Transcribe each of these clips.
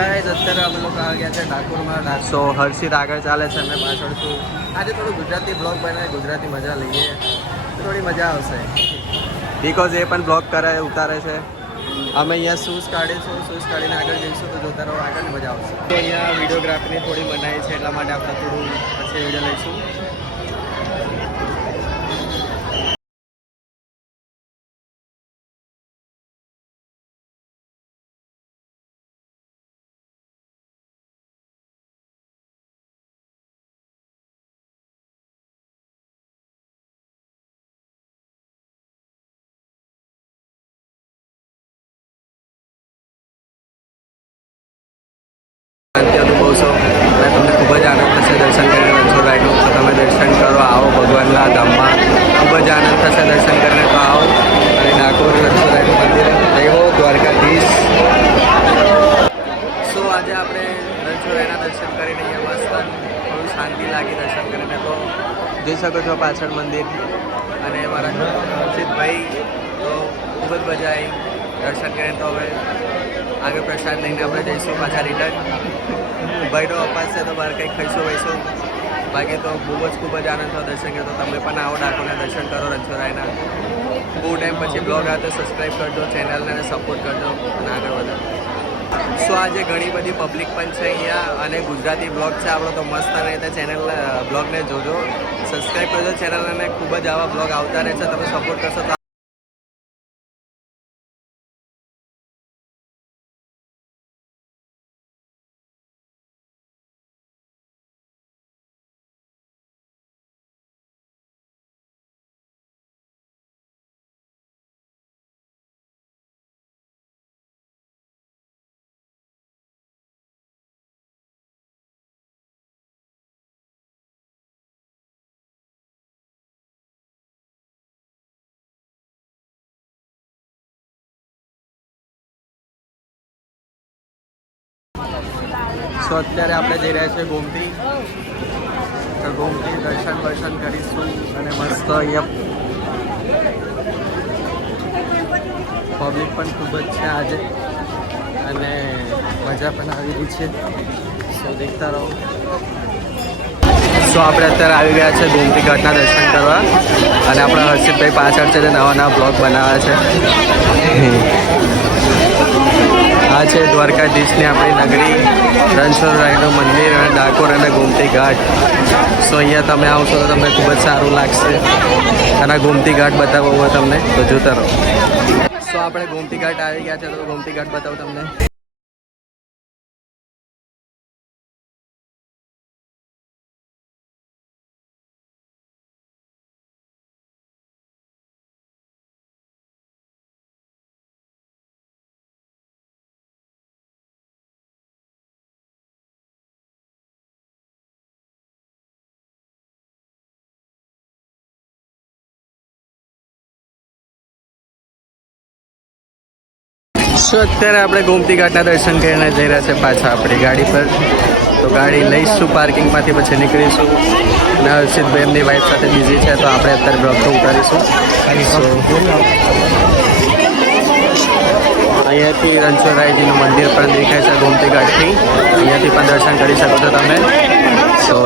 અત્યારે અમે લોકો આવી ગયા છે ડાકોરમાં. સો હર્ષિત આગળ ચાલે છે, અમે પાછળ છું. આજે થોડું ગુજરાતી બ્લોગ બનાવે, ગુજરાતી મજા લઈએ, થોડી મજા આવશે. બિકોઝ એ પણ બ્લોગ કરે, ઉતારે છે. અમે અહીંયા શૂઝ કાઢીશું, શૂઝ કાઢીને આગળ જઈશું તો જોતા રહો, આગળ મજા આવશે. તો અહીંયા વિડીયોગ્રાફીની થોડી મનાઈ છે, એટલા માટે આપણે થોડું પછી વિડીયો લઈશું. શાંતિ અનુભવશો અને તમને ખૂબ જ આનંદ થશે દર્શન કરીને. રણછોડરાયનું તો તમે દર્શન કરો, આવો ભગવાનના ધામમાં. ખૂબ જ આનંદ થશે દર્શન કરીને, તો આવો. અને ડાકોર રણછોડરાયનું મંદિર જય હો દ્વારકાધીશ. સો આજે આપણે રણછોડરાયના દર્શન કરીને અહીંયા મસ્ત થોડું શાંતિ લાગી દર્શન કરીને. તો જોઈ શકો છો પાછળ મંદિર અને મારા હર્ષિતભાઈ. તો ખૂબ જ મજા આવી દર્શન કરીને. તો હવે આગળ પ્રસાદ લઈને આપણે જઈશું પાછા રિટર્ન. ભાઈનો અપાસ છે તો બહાર કંઈક ખાઈશું વહીશું. બાકી તો ખૂબ જ આનંદ થયો દર્શન કર્યો. તો તમે પણ આવો ડાકોરના દર્શન કરો રણછોડરાયના. બહુ ટાઈમ પછી બ્લોગ આવે તો સબસ્ક્રાઈબ કરજો ચેનલને, સપોર્ટ કરજો અને આગળ વધો. સો આજે ઘણી બધી પબ્લિક પણ છે અહીંયા અને ગુજરાતી બ્લોગ છે આપણો, તો મસ્ત રીતે ચેનલ બ્લોગને જોજો, સબસ્ક્રાઈબ કરજો ચેનલને. ખૂબ જ આવા બ્લોગ આવતા રહે છે, તમે સપોર્ટ કરશો તો. સો અત્યારે આપણે જઈ રહ્યા છીએ ગોમતી. તો ગોમતી દર્શન કરીશું અને મસ્ત અહીંયા પબ્લિક પણ ખૂબ જ છે આજે અને મજા પણ આવી રહી છે. સો દેખતા રહો. સો આપણે અત્યારે આવી ગયા છે ગોમતી ઘાટના દર્શન કરવા અને આપણા હર્ષિતભાઈ પાછળ છે, જે નવા બ્લોગ બનાવ્યા છે. આ છે દ્વારકાધીશની આપણી નગરી, રણછોડરાયનું મંદિર અને ડાકોર અને ગોમતી ઘાટ. સો અહીંયા તમે આવશો તો તમને ખૂબ જ સારું લાગશે અને ગોમતી ઘાટ બતાવવો હોય તમને તો જોતા રહો. સો આપણે ગોમતી ઘાટ આવી ગયા છે, તો ગોમતી ઘાટ બતાવું તમને. સો અત્યારે આપણે ગોમતી ઘાટના દર્શન કરીને જઈ રહ્યા છે પાછા આપણી ગાડી પર. તો ગાડી લઈશું પાર્કિંગમાંથી, પછી નીકળીશું. અને હર્ષિતભાઈ એમની વાઈફ સાથે બિઝી છે, તો આપણે અત્યારે બ્લોગ તો ઉતારીશું. અહીંયાથી રણછોડરાયજીનું મંદિર પણ દેખાય છે ગોમતી ઘાટથી. અહીંયાથી પણ દર્શન કરી શકો છો તમે. સો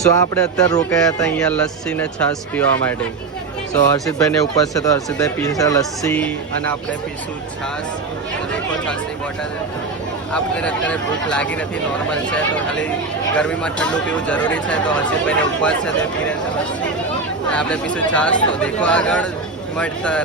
સો આપણે અત્યારે રોકાયા હતા અહીંયા લસ્સી ને છાશ પીવા માટે. સો હર્ષિતભાઈને ઉપર છે તો હર્ષિતભાઈ પીશે લસ્સી અને આપણે પીશું છાશ. દેખો છાશની બોટલ. આપણે અત્યારે ભૂખ લાગી નથી, નોર્મલ છે, તો ખાલી ગરમીમાં ઠંડુ પીવું જરૂરી છે. તો હર્ષિતભાઈને ઉપવાસ છે તો પી રહ્યા છે લસ્સી અને આપણે પીશું છાશ. તો દેખો આગળ મળતા રહી.